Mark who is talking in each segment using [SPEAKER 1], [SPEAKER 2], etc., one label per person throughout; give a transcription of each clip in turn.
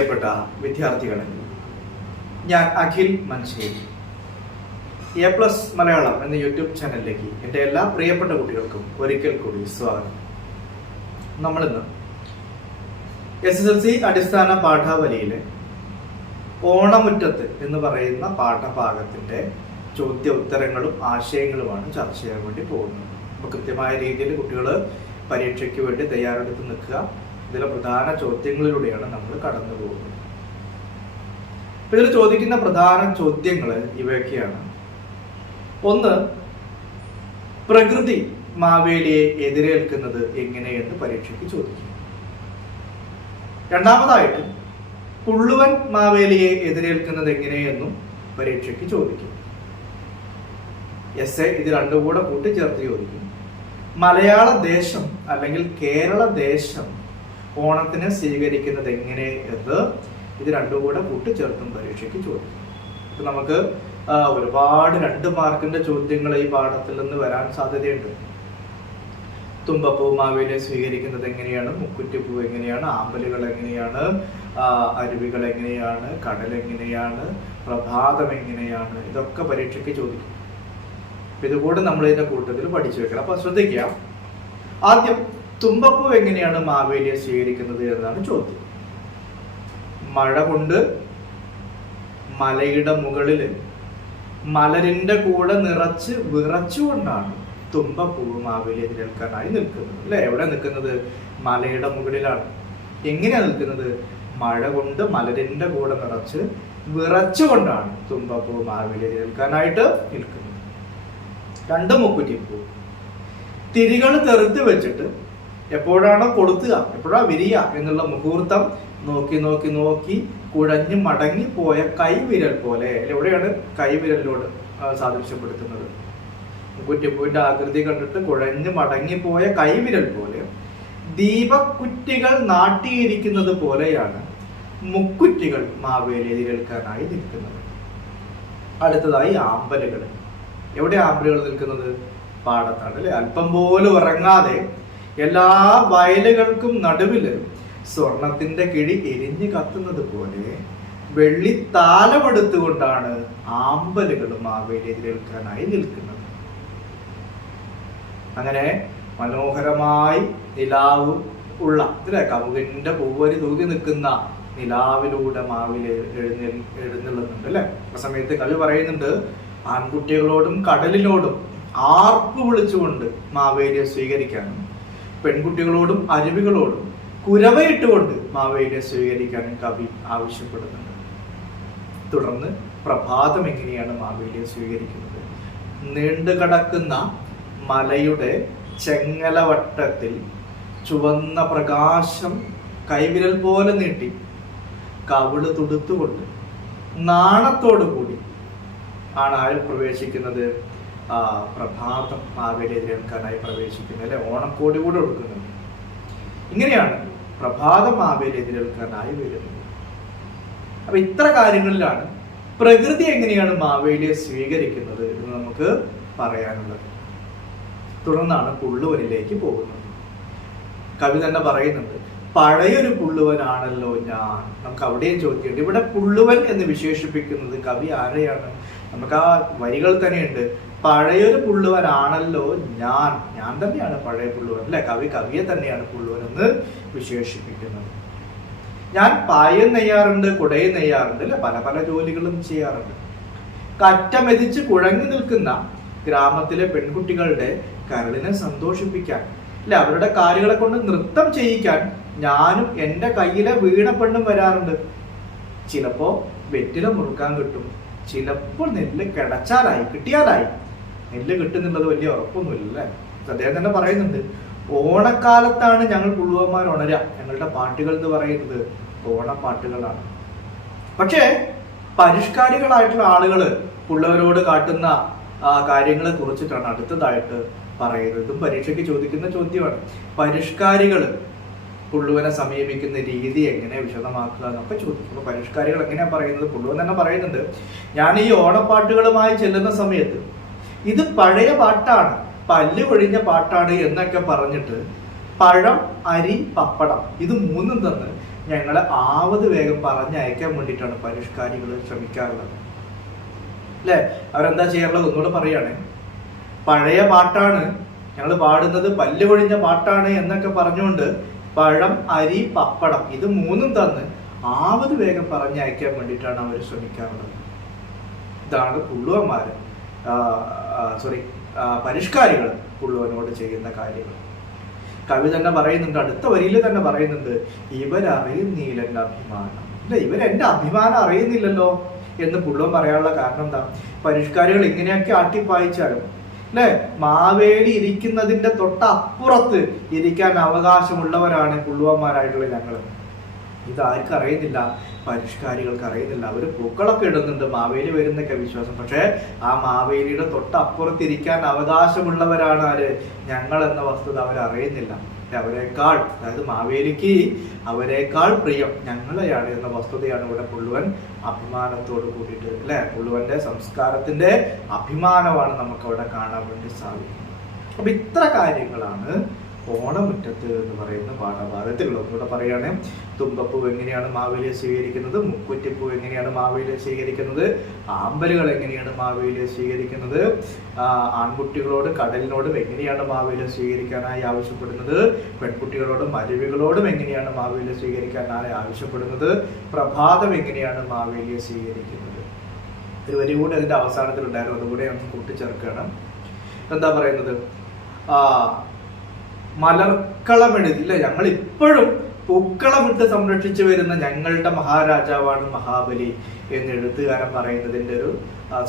[SPEAKER 1] വിദ്യാർത്ഥികളെ ഞാൻ Akhil Manassery A plus Malayalam എന്ന യൂട്യൂബ് ചാനലിലേക്ക് എന്റെ എല്ലാ പ്രിയപ്പെട്ട കുട്ടികൾക്കും ഒരിക്കൽ കൂടി സ്വാഗതം. നമ്മളിന്ന് എസ് എസ് എൽ സി അടിസ്ഥാന പാഠാവലിയിലെ ഓണമുറ്റത്ത് എന്ന് പറയുന്ന പാഠഭാഗത്തിന്റെ ചോദ്യ ഉത്തരങ്ങളും ആശയങ്ങളുമാണ് ചർച്ച ചെയ്യാൻ വേണ്ടി പോകുന്നത്. അപ്പോൾ കൃത്യമായ രീതിയിൽ കുട്ടികൾ പരീക്ഷയ്ക്ക് വേണ്ടി തയ്യാറെടുത്ത് നിൽക്കുക. ഇതിലെ പ്രധാന ചോദ്യങ്ങളിലൂടെയാണ് നമ്മൾ കടന്നു പോകുന്നത്. ഇതിൽ ചോദിക്കുന്ന പ്രധാന ചോദ്യങ്ങൾ ഇവയൊക്കെയാണ്. ഒന്ന് പ്രകൃതി മാവേലിയെ എതിരേൽക്കുന്നത് എങ്ങനെയെന്ന് പരീക്ഷയ്ക്ക് ചോദിക്കും. രണ്ടാമതായിട്ട് പുള്ളുവൻ മാവേലിയെ എതിരേൽക്കുന്നത് എങ്ങനെയെന്നും പരീക്ഷയ്ക്ക് ചോദിക്കും. എസ് എ ഇത് രണ്ടും കൂടെ കൂട്ടിച്ചേർത്ത് ചോദിക്കും. മലയാള ദേശം അല്ലെങ്കിൽ കേരള ദേശം ഓണത്തിന് സ്വീകരിക്കുന്നത് എങ്ങനെ എന്ന് ഇത് രണ്ടും കൂടെ കൂട്ടിച്ചേർത്തും പരീക്ഷയ്ക്ക് ചോദിക്കും. ഇപ്പൊ നമുക്ക് ഒരുപാട് രണ്ട് മാർക്കിന്റെ ചോദ്യങ്ങൾ ഈ പാഠത്തിൽ നിന്ന് വരാൻ സാധ്യതയുണ്ട്. തുമ്പപ്പൂ മാവേലിയെ സ്വീകരിക്കുന്നത് എങ്ങനെയാണ്? മുക്കുറ്റിപ്പൂ എങ്ങനെയാണ്? ആമ്പലുകൾ എങ്ങനെയാണ്? അരുവികൾ എങ്ങനെയാണ്? കടൽ എങ്ങനെയാണ്? പ്രഭാതം എങ്ങനെയാണ്? ഇതൊക്കെ പരീക്ഷയ്ക്ക് ചോദിക്കും. ഇതുകൂടെ നമ്മൾ ഇതിന്റെ കൂട്ടത്തിൽ പഠിച്ചു വെക്കണം. അപ്പൊ ശ്രദ്ധിക്കുക. ആദ്യം തുമ്പപ്പൂ എങ്ങനെയാണ് മാവേലിയെ സ്വീകരിക്കുന്നത് എന്നാണ് ചോദ്യം. മഴ കൊണ്ട് മലയുടെ മുകളിൽ മലരിന്റെ കൂടെ നിറച്ച് വിറച്ചുകൊണ്ടാണ് തുമ്പപ്പൂവ് മാവേലി നിൽക്കാനായി നിൽക്കുന്നത്. അല്ലെ? എവിടെ നിൽക്കുന്നത്? മലയുടെ മുകളിലാണ്. എങ്ങനെയാണ് നിൽക്കുന്നത്? മഴ കൊണ്ട് മലരിന്റെ കൂടെ നിറച്ച് വിറച്ചുകൊണ്ടാണ് തുമ്പപ്പൂവ് മാവേലി നിൽക്കാനായിട്ട് നിൽക്കുന്നത്. രണ്ട് മുക്കുറ്റിപ്പൂ തിരികൾ തെറുത്ത് വെച്ചിട്ട് എപ്പോഴാണോ കൊളുത്തുക എപ്പോഴാ വിരിയ എന്നുള്ള മുഹൂർത്തം നോക്കി നോക്കി നോക്കി കുഴഞ്ഞു മടങ്ങി പോയ കൈവിരൽ പോലെ എവിടെയാണ് കൈവിരലിനോട് സാദൃശ്യപ്പെടുത്തുന്നത്? കുറ്റിപ്പൂവിന്റെ ആകൃതി കണ്ടിട്ട് കുഴഞ്ഞു മടങ്ങിപ്പോയ കൈവിരൽ പോലെ ദീപക്കുറ്റികൾ നാട്ടിയിരിക്കുന്നത് പോലെയാണ് മുക്കുറ്റികൾ മാവേലി എതിരേൽക്കാനായി നിൽക്കുന്നത്. അടുത്തതായി ആമ്പലുകൾ. എവിടെ ആമ്പലുകൾ നിൽക്കുന്നത്? പാടത്താണ് അല്ലെ അല്പം പോലും ഉറങ്ങാതെ എല്ലാ വയലുകൾക്കും നടുവിൽ സ്വർണത്തിന്റെ കിഴി എരിഞ്ഞു കത്തുന്നത് പോലെ വെള്ളി താലമെടുത്തുകൊണ്ടാണ് ആമ്പലുകളും ആ എതിരേൽക്കാനായി നിൽക്കുന്നത്. അങ്ങനെ മനോഹരമായി നിലാവ് ഉള്ള അല്ലെ? കമുകിന്റെ പൂവരി തൂകി നിൽക്കുന്ന നിലാവിലൂടെ മാവിൽ എഴുന്നേൽ എഴുന്നള്ളുന്നുണ്ട് അല്ലെ? ആ സമയത്ത് കവി പറയുന്നുണ്ട് ആൺകുട്ടികളോടും കടലിനോടും ആർപ്പ് വിളിച്ചുകൊണ്ട് മാവേലിയെ സ്വീകരിക്കാനും പെൺകുട്ടികളോടും അരുവികളോടും കുരവയിട്ടുകൊണ്ട് മാവേലിയെ സ്വീകരിക്കാൻ കവി ആവശ്യപ്പെടുന്നുണ്ട്. തുടർന്ന് പ്രഭാതം എങ്ങനെയാണ് മാവേലിയെ സ്വീകരിക്കുന്നത്? നീണ്ടു കടക്കുന്ന മലയുടെ ചെങ്ങലവട്ടത്തിൽ ചുവന്ന പ്രകാശം കൈവിരൽ പോലെ നീട്ടി കവിൾ തുടുത്തുകൊണ്ട് നാണത്തോടു കൂടി ആണ് ആരും പ്രവേശിക്കുന്നത്? പ്രഭാതം മാവേലി എതിരേൽക്കാനായി പ്രവേശിക്കുന്നത് അല്ലെ? ഓണക്കോടി കൂടെ കൊടുക്കുന്നുണ്ട്. ഇങ്ങനെയാണ് പ്രഭാതം മാവേലി എതിരേൽക്കാനായി വരുന്നത്. അപ്പൊ ഇത്ര കാര്യങ്ങളിലാണ് പ്രകൃതി എങ്ങനെയാണ് മാവേലിയെ സ്വീകരിക്കുന്നത് എന്ന് നമുക്ക് പറയാനുള്ളത്. തുടർന്നാണ് പുള്ളുവനിലേക്ക് പോകുന്നത്. കവി തന്നെ പറയുന്നുണ്ട് പഴയൊരു പുള്ളുവനാണല്ലോ ഞാൻ. നമുക്ക് അവിടെയും ചോദിക്കുന്നുണ്ട് ഇവിടെ പുള്ളുവൻ എന്ന് വിശേഷിപ്പിക്കുന്നത് കവി ആരെയാണ്? നമുക്ക് ആ വരികൾ തന്നെയുണ്ട്. പഴയൊരു പുള്ളുവനാണല്ലോ ഞാൻ. ഞാൻ തന്നെയാണ് പഴയ പുള്ളുവൻ അല്ലെ? കവി കവിയെ തന്നെയാണ് പുള്ളുവൻ എന്ന് വിശേഷിപ്പിക്കുന്നത്. ഞാൻ പായം നെയ്യാറുണ്ട് കുടയും നെയ്യാറുണ്ട് അല്ലെ? പല പല ജോലികളും ചെയ്യാറുണ്ട്. കറ്റമെതിച്ച് കുഴങ്ങി നിൽക്കുന്ന ഗ്രാമത്തിലെ പെൺകുട്ടികളുടെ കരളിനെ സന്തോഷിപ്പിക്കാൻ അല്ലെ? അവരുടെ കാലുകളെ കൊണ്ട് നൃത്തം ചെയ്യിക്കാൻ ഞാനും എന്റെ കയ്യിലെ വീണ പെണ്ണും വരാറുണ്ട്. ചിലപ്പോ വെറ്റില മുറുക്കാൻ കിട്ടും. ചിലപ്പോൾ നെല്ല് കിടച്ചാലായി കിട്ടിയാലായി. നെല്ല് കിട്ടുന്നുള്ളത് വലിയ ഉറപ്പൊന്നുമില്ല അല്ലേ അദ്ദേഹം തന്നെ പറയുന്നുണ്ട് ഓണക്കാലത്താണ് ഞങ്ങൾ പുള്ളുവന്മാർ ഉണരുക. ഞങ്ങളുടെ പാട്ടുകൾ എന്ന് പറയുന്നത് ഓണപ്പാട്ടുകളാണ്. പക്ഷേ പരിഷ്കാരികളായിട്ടുള്ള ആളുകൾ പുള്ളവരോട് കാട്ടുന്ന കാര്യങ്ങളെ കുറിച്ചിട്ടാണ് അടുത്തതായിട്ട് പറയുന്നതും. പരീക്ഷയ്ക്ക് ചോദിക്കുന്ന ചോദ്യമാണ്. പരിഷ്കാരികൾ പുള്ളുവനെ സമീപിക്കുന്ന രീതി എങ്ങനെ വിശദമാക്കുക എന്നൊക്കെ ചോദിക്കും. അപ്പൊ പരിഷ്കാരികൾ എങ്ങനെയാണ് പറയുന്നത്? പുള്ളുവൻ തന്നെ പറയുന്നുണ്ട് ഞാൻ ഈ ഓണപ്പാട്ടുകളുമായി ചെല്ലുന്ന സമയത്ത് ഇത് പഴയ പാട്ടാണ് പല്ല് കൊഴിഞ്ഞ പാട്ടാണ് എന്നൊക്കെ പറഞ്ഞിട്ട് പഴം അരി പപ്പടം ഇത് മൂന്നും തന്ന് ഞങ്ങളെ ആവത് വേഗം പറഞ്ഞയക്കാൻ വേണ്ടിയിട്ടാണ് പരിഷ്കാരികൾ ശ്രമിക്കാറുള്ളത്. അല്ലേ? അവരെന്താ ചെയ്യാറുള്ളത്? ഒന്നുകൂടെ പറയുകയാണ്. പഴയ പാട്ടാണ് ഞങ്ങൾ പാടുന്നത് പല്ല് പൊഴിഞ്ഞ പാട്ടാണ് എന്നൊക്കെ പറഞ്ഞുകൊണ്ട് പഴം അരി പപ്പടം ഇത് മൂന്നും തന്ന് ആവത് വേഗം പറഞ്ഞയക്കാൻ വേണ്ടിയിട്ടാണ് അവർ ശ്രമിക്കാറുള്ളത്. ഇതാണ് പുള്ളുവന്മാർ സോറി പരിഷ്കാരികൾ പുള്ളുവനോട് ചെയ്യുന്ന കാര്യങ്ങൾ. കവി തന്നെ പറയുന്നുണ്ട് അടുത്ത വരിയിൽ തന്നെ പറയുന്നുണ്ട് ഇവരറിയുന്നില്ല എന്റെ അഭിമാനം. ഇല്ല ഇവരെന്റെ അഭിമാനം അറിയുന്നില്ലല്ലോ എന്ന് പുള്ളുവൻ പറയാനുള്ള കാരണം എന്താ? പരിഷ്കാരികൾ ഇങ്ങനെയൊക്കെ ആട്ടിപ്പായിച്ചാലും അല്ലെ മാവേലി ഇരിക്കുന്നതിന്റെ തൊട്ടപ്പുറത്ത് ഇരിക്കാൻ അവകാശമുള്ളവരാണ് പുള്ളുവന്മാരായിട്ടുള്ള ഞങ്ങൾ ഇതാർക്കും അറിയുന്നില്ല പരിഷ്കാരികൾക്ക് അറിയുന്നില്ല അവർ പൂക്കളൊക്കെ ഇടുന്നുണ്ട്. മാവേലി വരുന്നൊക്കെ വിശ്വാസം. പക്ഷേ ആ മാവേലിയുടെ തൊട്ടപ്പുറത്തിരിക്കാൻ അവകാശമുള്ളവരാണ് ആര്? ഞങ്ങൾ എന്ന വസ്തുത അവരറിയുന്നില്ല. അവരെക്കാൾ അതായത് മാവേലിക്ക് അവരെക്കാൾ പ്രിയം ഞങ്ങളെയാണ് എന്ന വസ്തുതയാണ് ഇവിടെ പുള്ളുവൻ അഭിമാനത്തോട് കൂടിയിട്ട് അല്ലെ? പുള്ളുവന്റെ സംസ്കാരത്തിന്റെ അഭിമാനമാണ് നമുക്ക് അവിടെ കാണാൻ വേണ്ടി സാധിക്കുന്നത്. അപ്പൊ ഇത്ര കാര്യങ്ങളാണ് ഓണമുറ്റത്ത് എന്ന് പറയുന്ന പാഠഭാഗത്തിൽ ഒന്നുകൂടെ പറയുകയാണെ. തുമ്പപ്പൂ എങ്ങനെയാണ് മാവേലിയെ സ്വീകരിക്കുന്നത്? മുക്കുറ്റിപ്പൂ എങ്ങനെയാണ് മാവേലിയെ സ്വീകരിക്കുന്നത്? ആമ്പലുകൾ എങ്ങനെയാണ് മാവേലിയെ സ്വീകരിക്കുന്നത്? ആൺകുട്ടികളോടും കടലിനോടും എങ്ങനെയാണ് മാവേലിയെ സ്വീകരിക്കാനായി ആവശ്യപ്പെടുന്നത്? പെൺകുട്ടികളോടും അരുവികളോടും എങ്ങനെയാണ് മാവേലിയെ സ്വീകരിക്കാനായി ആവശ്യപ്പെടുന്നത്? പ്രഭാതം എങ്ങനെയാണ് മാവേലിയെ സ്വീകരിക്കുന്നത്? ഒരു വരി കൂടെ അതിന്റെ അവസാനത്തിലുണ്ടായിരുന്നു. അതുകൂടെ ഒന്ന് കൂട്ടിച്ചേർക്കണം എന്താ പറയുന്നത്? ആ മലർക്കളമെഴുതി ഇല്ല? ഞങ്ങൾ ഇപ്പോഴും പൂക്കളമിട്ട് സംരക്ഷിച്ചു വരുന്ന ഞങ്ങളുടെ മഹാരാജാവാണ് മഹാബലി എന്ന് എഴുത്തുകാരൻ പറയുന്നതിന്റെ ഒരു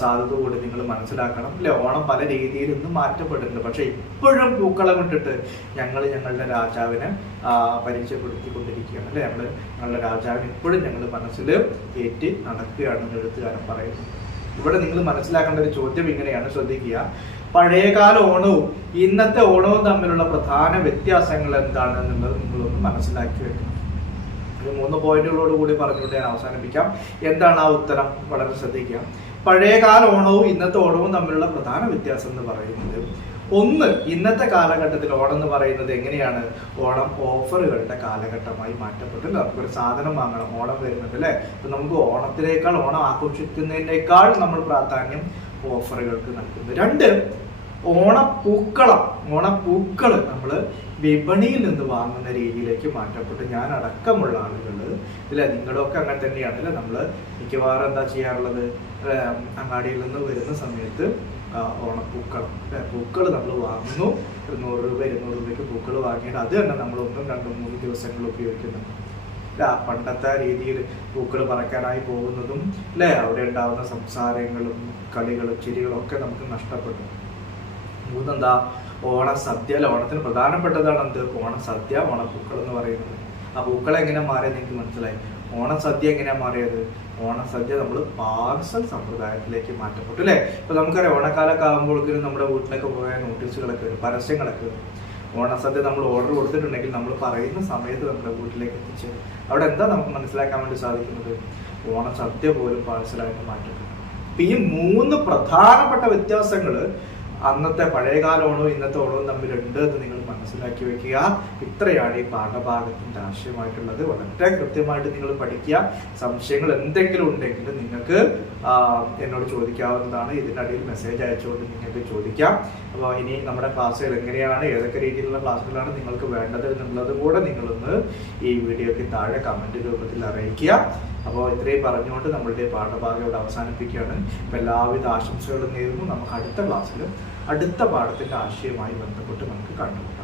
[SPEAKER 1] സാധ്യത കൂടി നിങ്ങൾ മനസ്സിലാക്കണം. അല്ലെ ഓണം പല രീതിയിൽ ഇന്ന് മാറ്റപ്പെടുന്നുണ്ട് പക്ഷെ ഇപ്പോഴും പൂക്കളമിട്ടിട്ട് ഞങ്ങൾ ഞങ്ങളുടെ രാജാവിനെ പരിചയപ്പെടുത്തിക്കൊണ്ടിരിക്കുകയാണ്. അല്ലെ ഞങ്ങൾ ഞങ്ങളുടെ രാജാവിനെ ഇപ്പോഴും ഞങ്ങൾ മനസ്സിൽ ഏറ്റി നടക്കുകയാണെന്ന് എഴുത്തുകാരൻ പറയുന്നു. ഇവിടെ നിങ്ങൾ മനസ്സിലാക്കേണ്ട ഒരു ചോദ്യം ഇങ്ങനെയാണ് ശ്രദ്ധിക്കുക. പഴയകാല ഓണവും ഇന്നത്തെ ഓണവും തമ്മിലുള്ള പ്രധാന വ്യത്യാസങ്ങൾ എന്താണ് എന്നുള്ളത് നിങ്ങളൊന്ന് മനസ്സിലാക്കി വെക്കണം. ഒരു മൂന്ന് പോയിന്റുകളോട് കൂടി പറഞ്ഞുകൊണ്ട് ഞാൻ അവസാനിപ്പിക്കാം. എന്താണ് ആ ഉത്തരം? വളരെ ശ്രദ്ധിക്കുക. പഴയകാല ഓണവും ഇന്നത്തെ ഓണവും തമ്മിലുള്ള പ്രധാന വ്യത്യാസം എന്ന് പറയുന്നത് ഒന്ന് ഇന്നത്തെ കാലഘട്ടത്തിൽ ഓണം എന്ന് പറയുന്നത് എങ്ങനെയാണ്? ഓണം ഓഫറുകളുടെ കാലഘട്ടമായി മാറ്റപ്പെട്ടില്ല നമുക്കൊരു സാധനം വാങ്ങണം ഓണം വരുന്നുണ്ട് അല്ലേ? അപ്പൊ നമുക്ക് ഓണത്തിനേക്കാൾ ഓണം ആഘോഷിക്കുന്നതിനേക്കാൾ നമ്മൾ പ്രാധാന്യം ഓഫറുകൾക്ക് നൽകുന്നു. രണ്ട് ഓണപ്പൂക്കളം ഓണപ്പൂക്കൾ നമ്മൾ വിപണിയിൽ നിന്ന് വാങ്ങുന്ന രീതിയിലേക്ക് മാറ്റപ്പെട്ട്. ഞാൻ അടക്കമുള്ള ആളുകൾ ഇല്ല? നിങ്ങളൊക്കെ അങ്ങനെ തന്നെയാണ് അല്ലെ നമ്മൾ മിക്കവാറും എന്താ ചെയ്യാറുള്ളത്? അങ്ങാടിയിൽ നിന്ന് വരുന്ന സമയത്ത് ഓണപ്പൂക്കളം അല്ലെ പൂക്കൾ നമ്മൾ വാങ്ങുന്നു. ഒരു നൂറ് രൂപ ഇരുന്നൂറ് രൂപയ്ക്ക് പൂക്കൾ വാങ്ങിയിട്ട് അത് തന്നെ നമ്മൾ ഒന്നും രണ്ടും മൂന്ന് ദിവസങ്ങൾ ഉപയോഗിക്കുന്നു. ഇല്ല, പണ്ടത്തെ രീതിയിൽ പൂക്കൾ പറക്കാനായി പോകുന്നതും അല്ലെ അവിടെ ഉണ്ടാവുന്ന സംസാരങ്ങളും കളികളും ചിരികളും ഒക്കെ നമുക്ക് നഷ്ടപ്പെട്ടു. മൂന്നെന്താ ഓണസദ്യ അല്ല ഓണത്തിന് പ്രധാനപ്പെട്ടതാണ് എന്ത് ഓണസദ്യ ഓണപ്പൂക്കൾ എന്ന് പറയുന്നത്. ആ പൂക്കൾ എങ്ങനെ മാറിയത് എനിക്ക് മനസ്സിലായി. ഓണസദ്യ എങ്ങനെയാ മാറിയത്? ഓണസദ്യ നമ്മൾ പാർസൽ സമ്പ്രദായത്തിലേക്ക് മാറ്റപ്പെട്ടു അല്ലേ? ഇപ്പൊ നമുക്കറിയാം ഓണക്കാലൊക്കെ ആകുമ്പോഴേക്കും നമ്മുടെ വീട്ടിലൊക്കെ പോയ നോട്ടീസുകളൊക്കെ വരും പരസ്യങ്ങളൊക്കെ വരും. ഓണസദ്യ നമ്മൾ ഓർഡർ കൊടുത്തിട്ടുണ്ടെങ്കിൽ നമ്മൾ പറയുന്ന സമയത്ത് നമ്മുടെ വീട്ടിലേക്ക് എത്തിച്ചു അവിടെ എന്താ നമുക്ക് മനസ്സിലാക്കാൻ വേണ്ടി സാധിക്കുന്നത്? ഓണസദ്യ പോലും പാഴ്സലായിട്ട് മാറ്റപ്പെട്ടു. അപ്പൊ ഈ മൂന്ന് പ്രധാനപ്പെട്ട വ്യത്യാസങ്ങൾ അന്നത്തെ പഴയകാലമാണോ ഇന്നത്തെ ഓണവും തമ്മിലുണ്ട് എന്ന് നിങ്ങൾ മനസ്സിലാക്കി വെക്കുക. ഇത്രയാണ് ഈ പാഠഭാഗത്തിന്റെ ആശയമായിട്ടുള്ളത്. വളരെ കൃത്യമായിട്ട് നിങ്ങൾ പഠിക്കുക. സംശയങ്ങൾ എന്തെങ്കിലും ഉണ്ടെങ്കിൽ നിങ്ങൾക്ക് എന്നോട് ചോദിക്കാവുന്നതാണ്. ഇതിനടിയിൽ മെസ്സേജ് അയച്ചുകൊണ്ട് നിങ്ങൾക്ക് ചോദിക്കാം. അപ്പോൾ ഇനി നമ്മുടെ ക്ലാസ്സുകൾ എങ്ങനെയാണ് ഏതൊക്കെ രീതിയിലുള്ള ക്ലാസ്സുകളാണ് നിങ്ങൾക്ക് വേണ്ടത് എന്നുള്ളത് കൂടെ നിങ്ങളൊന്ന് ഈ വീഡിയോയ്ക്ക് താഴെ കമന്റ് രൂപത്തിൽ അറിയിക്കുക. അപ്പോൾ ഇത്രയും പറഞ്ഞുകൊണ്ട് നമ്മളുടെ പാഠഭാഗം ഇവിടെ അവസാനിപ്പിക്കുകയാണ്. അപ്പോൾ എല്ലാവിധ ആശംസകളും നേരുന്നു. നമുക്ക് അടുത്ത ക്ലാസ്സിലും അടുത്ത പാഠത്തിന്റെ ആശയവുമായി ബന്ധപ്പെട്ട് നമുക്ക് കണ്ടുമുട്ടാം.